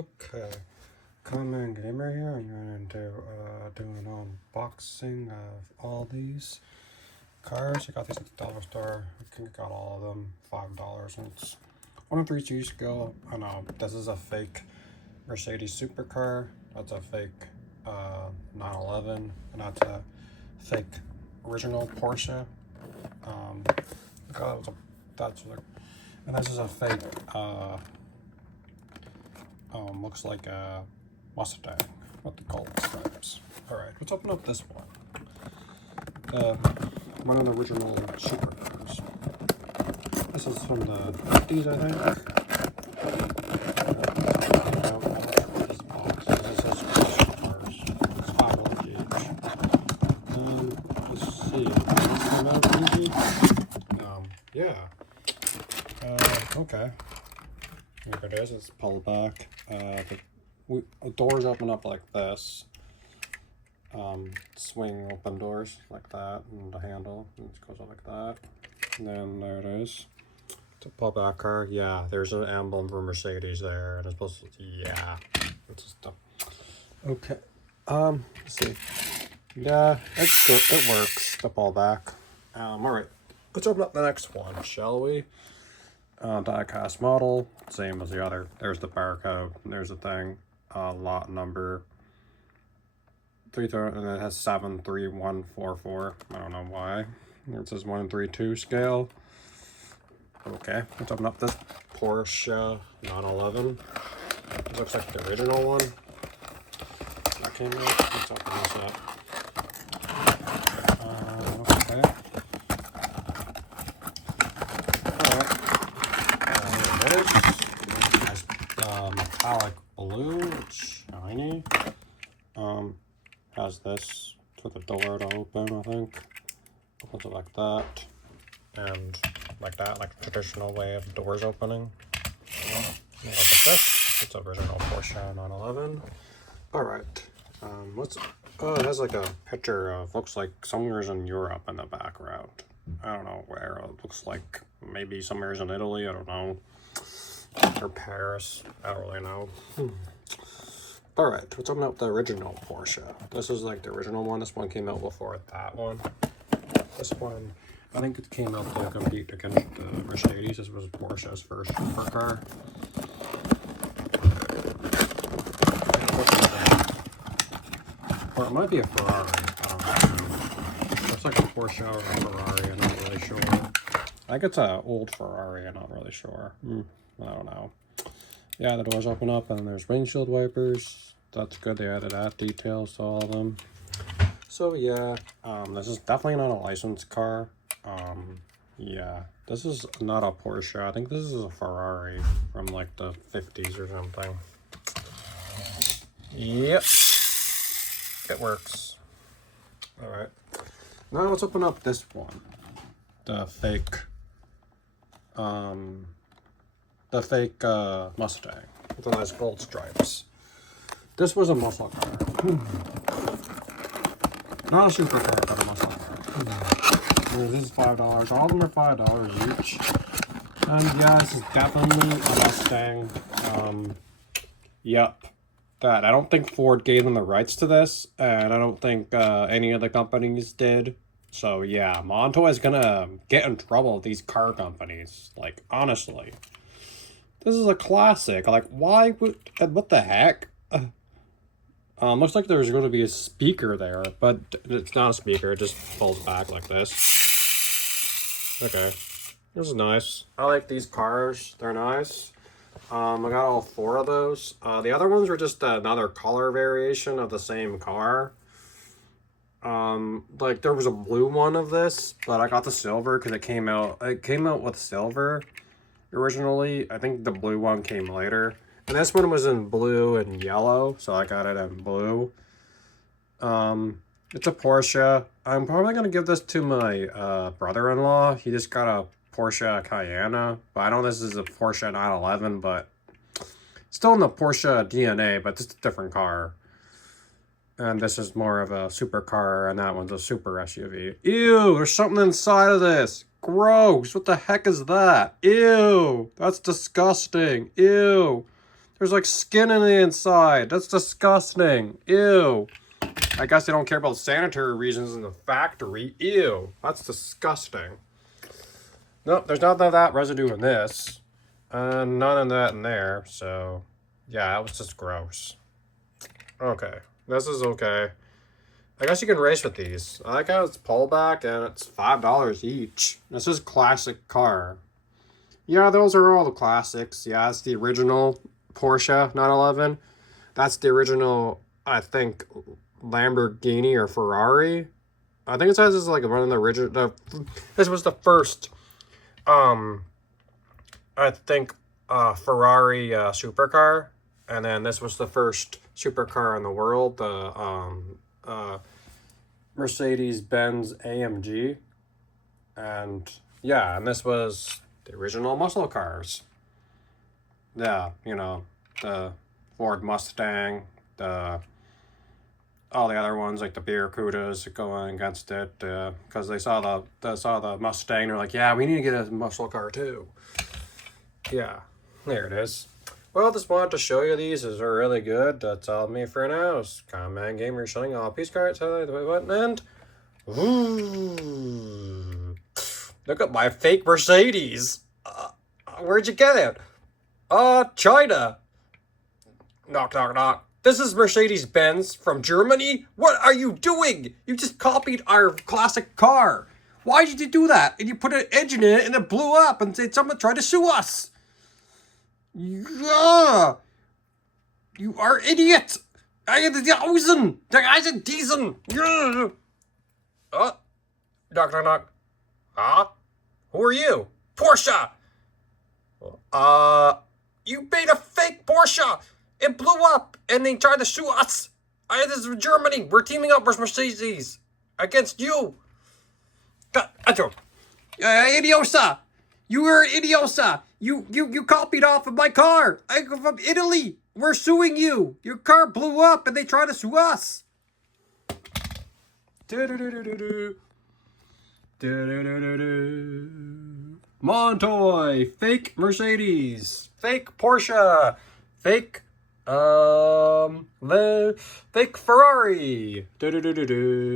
Okay, Common Gamer here. I'm going to do an unboxing of all these cars. I got these at the dollar store. I think I got all of them $5, and it's 103 G scale. I know this is a fake Mercedes supercar. That's a fake 911, and that's a fake original Porsche. That's like, and this is a fake. Looks like a Mustang with the gold stripes. Alright, let's open up this one. One of the original supercars. This is from the 50s, I think. This box is. This says Porsche cars. It's 5 gauge. Let's see. Does this come out easy? Yeah. Okay. Here it is. It's pulled back. The doors open up like this. Swing open doors like that, and the handle it goes up like that. And then there it is. It's a pull back car. Yeah, there's an emblem for Mercedes there, and it's supposed to. Yeah, it's just okay. Let's see. Yeah, it's good. It works. The pull back. All right. Let's open up the next one, shall we? Die-cast model, same as the other. There's the barcode. There's the thing. Lot number 3, and it has 73144. I don't know why. It says 132 scale. Okay, let's open up this Porsche 911. This looks like the original one that came out. Let's open this up. Okay. Nice metallic blue, it's shiny. Has this for the door to open, I think. Opens it like that, and like that, like a traditional way of doors opening. Look at this. It's original Porsche 911. All right. Oh, it has like a picture of, looks like somewhere's in Europe in the background. I don't know where. It looks like maybe somewhere's in Italy. I don't know. Or Paris. I don't really know. Alright, let's open up the original Porsche. This is like the original one. This one came out before that one. This one, I think it came out to compete against the Mercedes. This was Porsche's first supercar. Or it might be a Ferrari. I don't know. Looks like a Porsche or a Ferrari. I'm not really sure. I think it's an old Ferrari. I'm not really sure. I don't know. Yeah, the doors open up, and there's windshield wipers. That's good. They added that details to all of them. So yeah, this is definitely not a licensed car. Yeah, this is not a Porsche. I think this is a Ferrari from like the 50s or something. Yep, it works. All right, now let's open up this one, the fake Mustang with the nice gold stripes. This was a muscle car. Not a supercar, but a muscle car. This is $5. All of them are $5 each. And yeah, this is definitely a Mustang. Yep. That. I don't think Ford gave them the rights to this, and I don't think any of the companies did. So yeah, Montoya is gonna get in trouble with these car companies. Like, honestly. This is a classic. Like, why would... What the heck? Looks like there's going to be a speaker there, but it's not a speaker. It just falls back like this. Okay. This is nice. I like these cars. They're nice. I got all 4 of those. The other ones were just another color variation of the same car. Like, there was a blue one of this, but I got the silver because it came out with silver. Originally, I think the blue one came later, and this one was in blue and yellow, so I got it in blue. It's a Porsche. I'm probably gonna give this to my brother-in-law. He just got a Porsche Cayenne, but I know this is a Porsche 911, but still in the Porsche DNA, but just a different car. And this is more of a supercar, and that one's a super SUV. Ew, there's something inside of this. Gross. What the heck is that? Ew. That's disgusting. Ew. There's like skin in the inside. That's disgusting. Ew. I guess they don't care about sanitary reasons in the factory. Ew. That's disgusting. Nope, there's none of that residue in this. And none of that in there. So, yeah, that was just gross. Okay. This is okay. I guess you can race with these. I like how it's pullback and it's $5 each. This is a classic car. Yeah, those are all the classics. Yeah, it's the original Porsche 911. That's the original, I think, Lamborghini or Ferrari. I think it says this is like one of the original. This was the first, I think, Ferrari supercar, and then this was the first supercar in the world, the Mercedes-Benz AMG, and yeah, and this was the original muscle cars. Yeah, you know, the Ford Mustang, all the other ones like the Barracudas going against it because they saw the Mustang. They're like, yeah, we need to get a muscle car too. Yeah, there it is. Well, just wanted to show you these. These are really good. That's all me for now. It's Common Gamer shutting off. Peace cards, highlight the button, and ooh, look at my fake Mercedes. Where'd you get it? China. Knock, knock, knock. This is Mercedes-Benz from Germany. What are you doing? You just copied our classic car. Why did you do that? And you put an engine in it and it blew up and said someone tried to sue us. Yeah. You are idiot. I had the Diesen. Yeah. Knock, knock, knock. Who are you? Porsche. You made a fake Porsche. It blew up, and they tried to sue us. This is Germany. We're teaming up with Mercedes against you. Idiosa! You were idiosa! You copied off of my car. I'm from Italy. We're suing you. Your car blew up, and they tried to sue us. Montoy, fake Mercedes, fake Porsche, fake fake Ferrari.